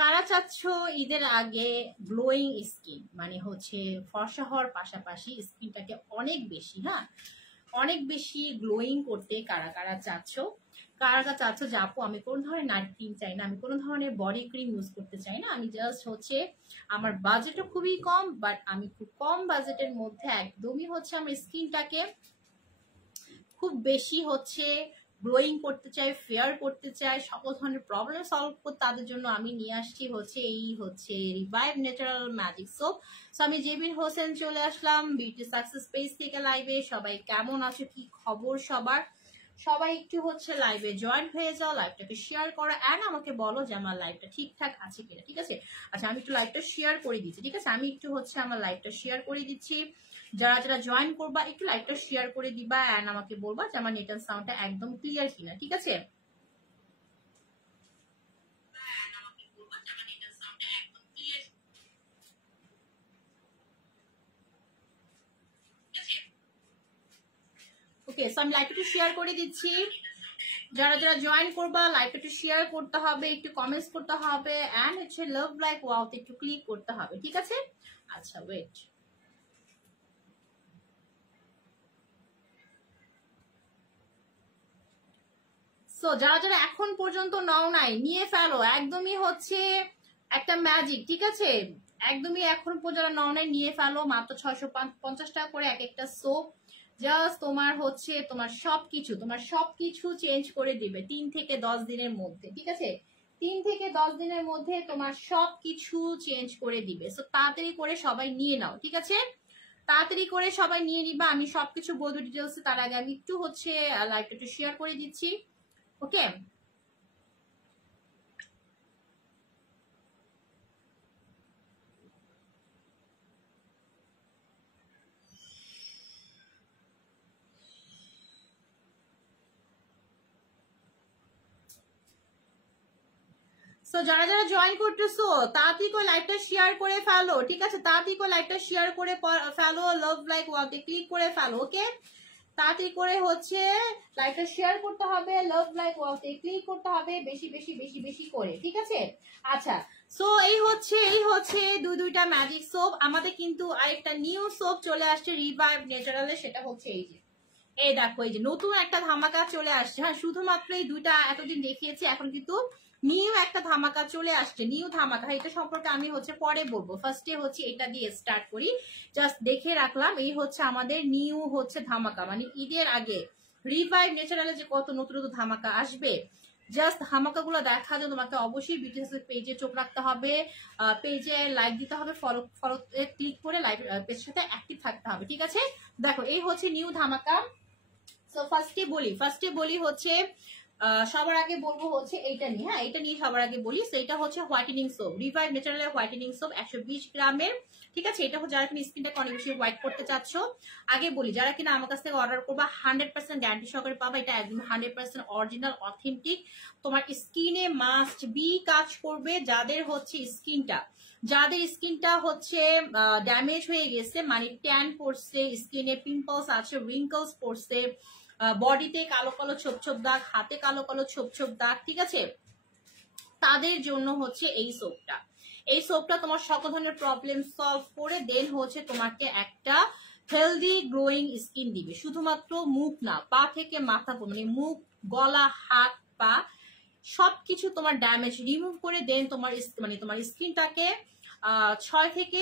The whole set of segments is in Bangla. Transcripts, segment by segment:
কারা চাচ্ছ ঈদের আগে গ্লোয়িং স্কিন, মানে হচ্ছে ফর্সা হওয়ার পাশাপাশি স্কিনটাকে অনেক বেশি অনেক বেশি গ্লোয়িং করতে কারা কারা চাচ্ছ? কারা কারা চাচ্ছ যে আপু আমি কোনো ধরনের নাইট ক্রিম চাই না, আমি কোনো ধরনের বডি ক্রিম ইউজ করতে চাই না, আমি জাস্ট হচ্ছে আমার বাজেটও খুবই কম, বাট আমি খুব কম বাজেটের মধ্যে একদমই হচ্ছে আমার স্কিনটাকে খুব বেশি হচ্ছে গ্লোয়িং করতে চাই, ফেয়ার করতে চাই, সকল ধরনের প্রবলেম সলভ করতে, তাদের জন্য আমি নিয়ে আসছি হচ্ছে এই হচ্ছে revive natural magic soap. So আমি জেবিন হোসেন চলে আসলাম বিউটি সাকসেস পেজ থেকে লাইভে। সবাই কেমন আছো, কি খবর সবার? সবাই একটু হচ্ছে লাইভে জয়েন হয়ে যাও, লাইভটাকে শেয়ার করো অ্যান্ড আমাকে বলো যে আমার লাইভটা ঠিকঠাক আছে কিনা। ঠিক আছে, আচ্ছা আমি একটু লাইভটা শেয়ার করে দিচ্ছি। ঠিক আছে, আমি একটু হচ্ছে আমার লাইভটা শেয়ার করে দিচ্ছি। যারা যারা জয়েন করবা একটু লাইভটা শেয়ার করে দিবা অ্যান্ড আমাকে বলবা যে আমার নেট এন্ড সাউন্ডটা একদম ক্লিয়ার কিনা। ঠিক আছে, ওকে। সো আমি লাইভটা একটু শেয়ার করে দিচ্ছি। যারা যারা জয়েন করবা লাইভটা একটু শেয়ার করতে হবে, একটু কমেন্টস করতে হবে অ্যান্ড হচ্ছে লাভ লাইক ওয়াওতে একটু ক্লিক করতে হবে। ঠিক আছে, আচ্ছা ওয়েট। সো যারা যারা এখন পর্যন্ত নাও নাই নিয়ে ফেলো, একদমই হচ্ছে একটা ম্যাজিক। ঠিক আছে, একদমই এখন পর্যন্ত নাও নাই নিয়ে ফেলো, মাত্র 650 টাকা করে এক একটা সোপ। জাস্ট তোমার সবকিছু চেঞ্জ করে দিবে 3 থেকে 10 দিনের মধ্যে। ঠিক আছে, 3 থেকে 10 দিনের মধ্যে তোমার সবকিছু চেঞ্জ করে দিবে। সো তাড়াতাড়ি করে সবাই নিয়ে নাও। ঠিক আছে, তাড়াতাড়ি করে সবাই নিয়ে নিবা। আমি সবকিছু বলবো ডিটেলস, তার আগে আমি একটু হচ্ছে লাইভটা একটু শেয়ার করে দিচ্ছি। ওকে, সো যারা যারা জয়েন করতেছো তাড়াতাড়ি করে লাইভটা শেয়ার করে ফেলো। ঠিক আছে, তাড়াতাড়ি করে লাইভটা শেয়ার করে ফেলো, লাভ লাইক ওয়াতে ক্লিক করে ফেলো। ওকে, তাড়াতাড়ি করে হচ্ছে লাইভটা শেয়ার করতে হবে, লাভ লাইক ওয়াতে ক্লিক করতে হবে, বেশি বেশি বেশি বেশি করে। ঠিক আছে, আচ্ছা। সো এই হচ্ছে দুইটা ম্যাজিক সোপ। আমাদের কিন্তু আরেকটা নিউ সোপ চলে আসছে রিভাইভ ন্যাচারালে, সেটা হচ্ছে এই যে এই দেখো, এই যে নতুন একটা ধামাকা চলে আসছে। হ্যাঁ, শুধুমাত্র এই দুইটা এতদিন দেখিয়েছি, এখন কিন্তু নিউ একটা ধামাকা চলে আসছে, নিউ ধামাকা। এটা সম্পর্কে আমি হচ্ছে পরে বলবো, ফার্স্টে হচ্ছে এটা দিয়ে স্টার্ট করি। জাস্ট দেখে রাখলাম, এই হচ্ছে আমাদের নিউ হচ্ছে ধামাকা, মানে ঈদের আগে রিভাইভ ন্যাচারালে যে কত নতুন নতুন ধামাকা আসবে। জাস্ট ধামাকা গুলো দেখার জন্য তোমাকে অবশ্যই বিউটি পেজে চোখ রাখতে হবে, পেজে লাইক দিতে হবে, ফলো ক্লিক করে লাইভ পেজের সাথে অ্যাক্টিভ থাকতে হবে। ঠিক আছে, দেখো এই হচ্ছে নিউ ধামাকা। সো ফার্স্টে বলি হচ্ছে সবার আগে বলবো হচ্ছে এইটা নিয়ে। হ্যাঁ, এটা নিয়ে সবার আগে বলি। সেটা হচ্ছে whitening soap, revive natural whitening soap 120 গ্রামের। ঠিক আছে, এটা হচ্ছে যারা কিনা স্কিনটাকে অনেক বেশি হোয়াইট করতে চাচ্ছ। আগে বলি, যারা কিনা আমার কাছ থেকে অর্ডার করবা 100% গ্যারান্টি সহকারে পাবা, এটা একদম 100% অরিজিনাল অথেন্টিক। তোমার স্কিনে মাস্ট বি কাজ করবে। যাদের স্কিনটা হচ্ছে ড্যামেজ হয়ে গেছে, মানে ট্যান পড়ছে, স্কিনে পিম্পলস আছে, রিঙ্কলস পড়ছে, বডিতে কালো কালো ছোপ ছোপ দাগ, হাতে কালো কালো ছোপ ছোপ দাগ, ঠিক আছে, তাদের জন্য হচ্ছে এই সোপটা তোমার সকল ধরনের প্রবলেম সলভ করে দেন হচ্ছে তোমাকে একটা হেলদি গ্লোয়িং স্কিন দিবে। শুধুমাত্র মুখ না, পা থেকে মাথা, মানে মুখ, গলা, হাত, পা সবকিছু তোমার ড্যামেজ রিমুভ করে দেন তোমার স্কিনটাকে 6 থেকে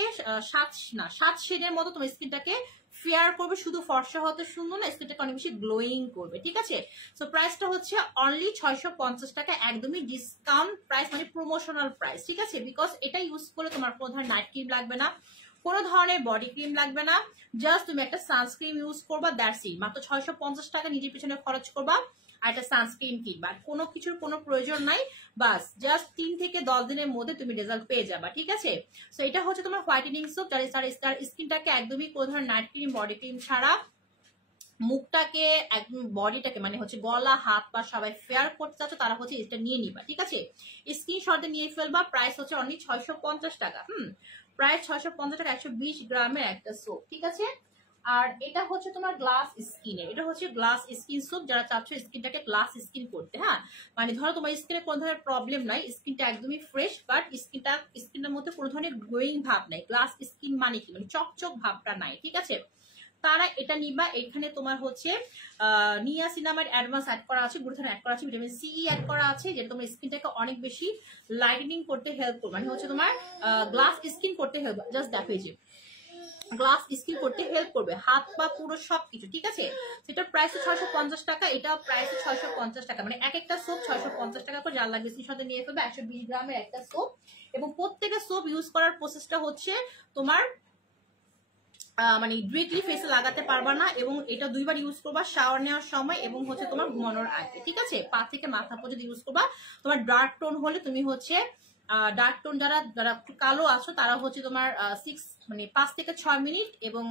7 শেডের মতো তোমার স্কিনটাকে ফেয়ার করবে। শুধু ফর্সা হতে সুন্দর না, স্কিনটাকে অনেক বেশি গ্লোয়িং করবে। ঠিক আছে, সো প্রাইসটা হচ্ছে অনলি 650 টাকা, একদমই ডিসকাউন্ট প্রাইস, মানে প্রমোশনাল প্রাইস। ঠিক আছে, বিকজ এটা ইউজ করলে তোমার কোনো ধরনের নাইট ক্রিম লাগবে না, কোনো ধরনের বডি ক্রিম লাগবে না, জাস্ট তুমি একটা সানস্ক্রিন ইউজ করবা, দ্যাটস ইট। মাত্র 650 টাকা নিজের পিছনে খরচ করবা আর একটা সানস্ক্রিন কিনবা, কোনো কিছুর কোনো প্রয়োজন নাই। বাস জাস্ট 3 থেকে 10 দিনের মধ্যে তুমি রেজাল্ট পেয়ে যাবা। ঠিক আছে, সো এটা হচ্ছে তোমার হোয়াইটেনিং সোপ, যার স্কিনটাকে একদমই কোনো ধরনের নাইট ক্রিম, বডি ক্রিম ছাড়া মুখটাকে একদম বডিটাকে, মানে হচ্ছে গলা, হাত, পা সবাই ফেয়ার করতে চাচ্ছ, তারা হচ্ছে এটা নিয়ে নিবা। ঠিক আছে, স্ক্রিনশটে নিয়ে ফেলবা। প্রাইস হচ্ছে অনলি 650 টাকা। প্রাইস 650 টাকা, 120 গ্রামের একটা সোপ। ঠিক আছে, আর এটা হচ্ছে তোমার গ্লাস স্কিনের, এটা হচ্ছে গ্লাস স্কিন সোপ, যারা চাচ্ছ স্কিনটাকে গ্লাস স্কিন করতে। হ্যাঁ, মানে ধরো তোমার স্কিনে কোনো ধরনের প্রবলেম নাই, স্কিনটা একদমই ফ্রেশ, বাট স্কিনটার মধ্যে কোনো ধরনের গ্লোয়িং ভাব নাই। গ্লাস স্কিন মানে কি, মানে চকচক ভাবটা নাই, ঠিক আছে, তারা এটা নিবা। এখানে তোমার হচ্ছে নিয়াসিনামাইড অ্যাডভান্স অ্যাড করা আছে, গ্লুটাথিওন অ্যাড করা আছে, ভিটামিন সি অ্যাড করা আছে, যেটা তোমার স্কিনটাকে অনেক বেশি লাইটেনিং করতে হেল্প করবে, মানে হচ্ছে তোমার গ্লাস স্কিন করতে হেল্প। জাস্ট দেখো এই যে গ্লাস স্কিন করতে হেল্প করবে, হাত পা পুরো সবকিছু, ঠিক আছে। সেটার প্রাইস 650 টাকা, এটা প্রাইস 650 টাকা, মানে এক একটা সোপ 650 টাকা করে। যার লাগবে সাথে নিয়ে ফেলবে 120 গ্রামের একটা সোপ। এবং প্রত্যেকটা সোপ ইউজ করার প্রসেসটা হচ্ছে তোমার মানে ডিরেক্টলি ফেসে লাগাতে পারবা না, এবং এটা দুইবার ইউজ করবা, শাওয়ার নেওয়ার সময় এবং হচ্ছে তোমার ঘুমানোর আগে, ঠিক আছে। পা থেকে মাথা পর্যন্ত ইউজ করবা। তোমার ডার্ক টোন হলে তুমি হচ্ছে ডার্ক টোন যারা যারা একটু কালো আছো তারা হচ্ছে তোমার 5 থেকে 6 মিনিট, এবং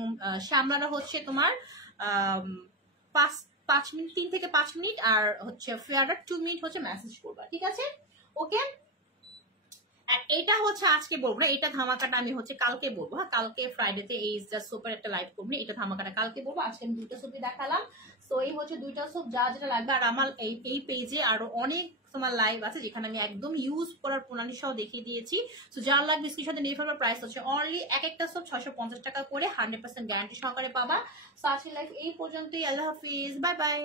শ্যামলারা হচ্ছে তোমার 5 মিনিট, 3 থেকে 5 মিনিট, আর হচ্ছে ফেয়াররা 2 মিনিট হচ্ছে ম্যাসেজ করবা, ঠিক আছে। ওকে, এটা হচ্ছে আজকে বলবো না, এটা ধামাকাটা আমি হচ্ছে কালকে বলবো। হ্যাঁ, কালকে ফ্রাইডেতে এই জাস্ট সোপের একটা লাইভ করবো, এটা ধামাকাটা কালকে বলবো। আজকে আমি 2টা সোপই দেখালাম। সো এই হচ্ছে 2টা সোপ, যা যেটা লাগবে। আর আমার এই পেজে আরো অনেক তোমার লাইভ আছে যেখানে আমি একদম ইউজ করার প্রণালী সহ দেখিয়ে দিয়েছি। সো যার লাগবে স্ক্রিনশটে নিয়ে ফেলবার। প্রাইস হচ্ছে অনলি এক একটা সোপ 650 টাকা করে, 100% গ্যারান্টি সহকারে পাবা। সো আজকের লাইভ এই পর্যন্তই। আল্লাহ হাফিজ, বাই বাই।